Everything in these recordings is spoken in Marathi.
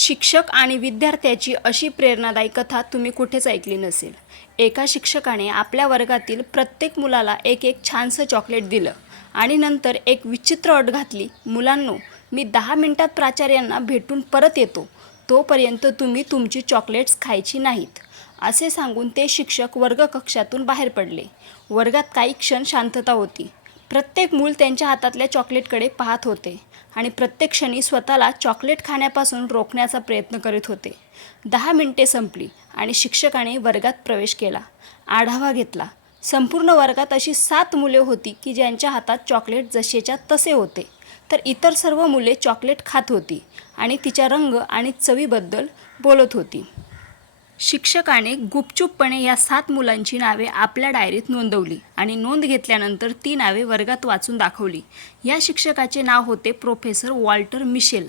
शिक्षक आणि विद्यार्थ्याची अशी प्रेरणादायी कथा तुम्ही कुठेच ऐकली नसेल. एका शिक्षकाने आपल्या वर्गातील प्रत्येक मुलाला एक एक छानसं चॉकलेट दिलं आणि नंतर एक विचित्र अट घातली मुलांनो मी दहा मिनिटात प्राचार्यांना भेटून परत येतो. तोपर्यंत तुम्ही तुमची चॉकलेट्स खायची नाहीत. असे सांगून ते शिक्षक वर्गकक्षातून बाहेर पडले. वर्गात काही क्षण शांतता होती. प्रत्येक मूल त्यांच्या हातातल्या चॉकलेटकडे पाहत होते आणि प्रत्येक क्षणी स्वतःला चॉकलेट खाण्यापासून रोखण्याचा प्रयत्न करीत होते. दहा मिनिटे संपली आणि शिक्षकाने वर्गात प्रवेश केला. आढावा घेतला. संपूर्ण वर्गात अशी सात मुले होती की ज्यांच्या हातात चॉकलेट जसेच्या तसे होते. तर इतर सर्व मुले चॉकलेट खात होती आणि तिच्या रंग आणि चवीबद्दल बोलत होती. शिक्षकाने गुपचूपपणे या सात मुलांची नावे आपल्या डायरीत नोंदवली आणि नोंद घेतल्यानंतर ती नावे वर्गात वाचून दाखवली. या शिक्षकाचे नाव होते प्रोफेसर वॉल्टर मिशेल.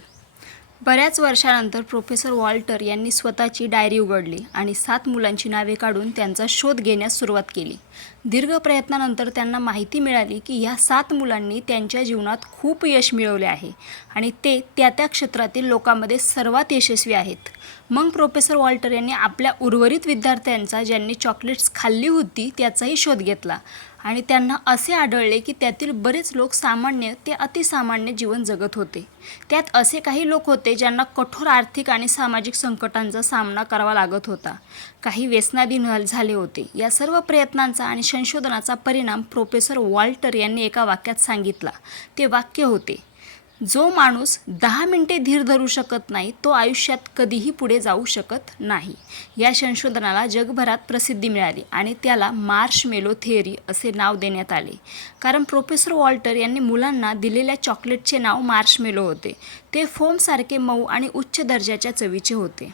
बऱ्याच वर्षानंतर प्रोफेसर वॉल्टर यांनी स्वतःची डायरी उघडली आणि सात मुलांची नावे काढून त्यांचा शोध घेण्यास सुरुवात केली. दीर्घ प्रयत्नानंतर त्यांना माहिती मिळाली की या सात मुलांनी त्यांच्या जीवनात खूप यश मिळवले आहे आणि ते त्या त्या क्षेत्रातील लोकांमध्ये सर्वात यशस्वी आहेत. मग प्रोफेसर वॉल्टर यांनी आपल्या उर्वरित विद्यार्थ्यांचा ज्यांनी चॉकलेट्स खाल्ली होती त्याचाही शोध घेतला. आणि त्यांना असे आढळले की त्यातील बरेच लोक सामान्य ते अतिसामान्य जीवन जगत होते. त्यात असे काही लोक होते ज्यांना कठोर आर्थिक आणि सामाजिक संकटांचा सामना करावा लागत होता. काही व्यसनाधीन झाल- झाले होते. या सर्व प्रयत्नांचा आणि संशोधनाचा परिणाम प्रोफेसर वॉल्टर यांनी एका वाक्यात सांगितला. ते वाक्य होते जो माणूस दहा मिनिटे धीर धरू शकत नाही तो आयुष्यात कधीही पुढे जाऊ शकत नाही. या संशोधनाला जगभरात प्रसिद्धी मिळाली आणि त्याला मार्श मेलो थिअरी असे नाव देण्यात आले. कारण प्रोफेसर वॉल्टर यांनी मुलांना दिलेल्या चॉकलेटचे नाव मार्श मेलो होते. ते फोमसारखे मऊ आणि उच्च दर्जाच्या चवीचे होते.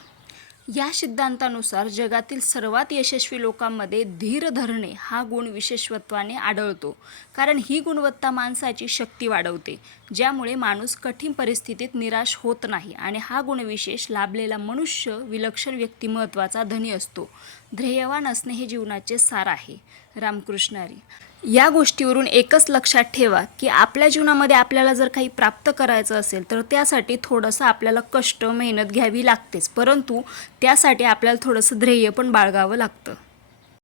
या सिद्धांतानुसार जगातील सर्वात यशस्वी लोकांमध्ये धीर धरणे हा गुण विशेषत्वाने आढळतो. कारण ही गुणवत्ता माणसाची शक्ती वाढवते ज्यामुळे माणूस कठीण परिस्थितीत निराश होत नाही आणि हा गुणविशेष लाभलेला मनुष्य विलक्षण व्यक्तिमत्वाचा धनी असतो. ध्येयवान असणे हे जीवनाचे सार आहे. रामकृष्णारी या गोष्टीवरून एकच लक्षात ठेवा की आपल्या जीवनामध्ये आपल्याला जर काही प्राप्त करायचं असेल तर त्यासाठी थोडंसं आपल्याला कष्ट मेहनत घ्यावी लागतेच. परंतु त्यासाठी आपल्याला थोडंसं ध्येय पण बाळगावं लागतं.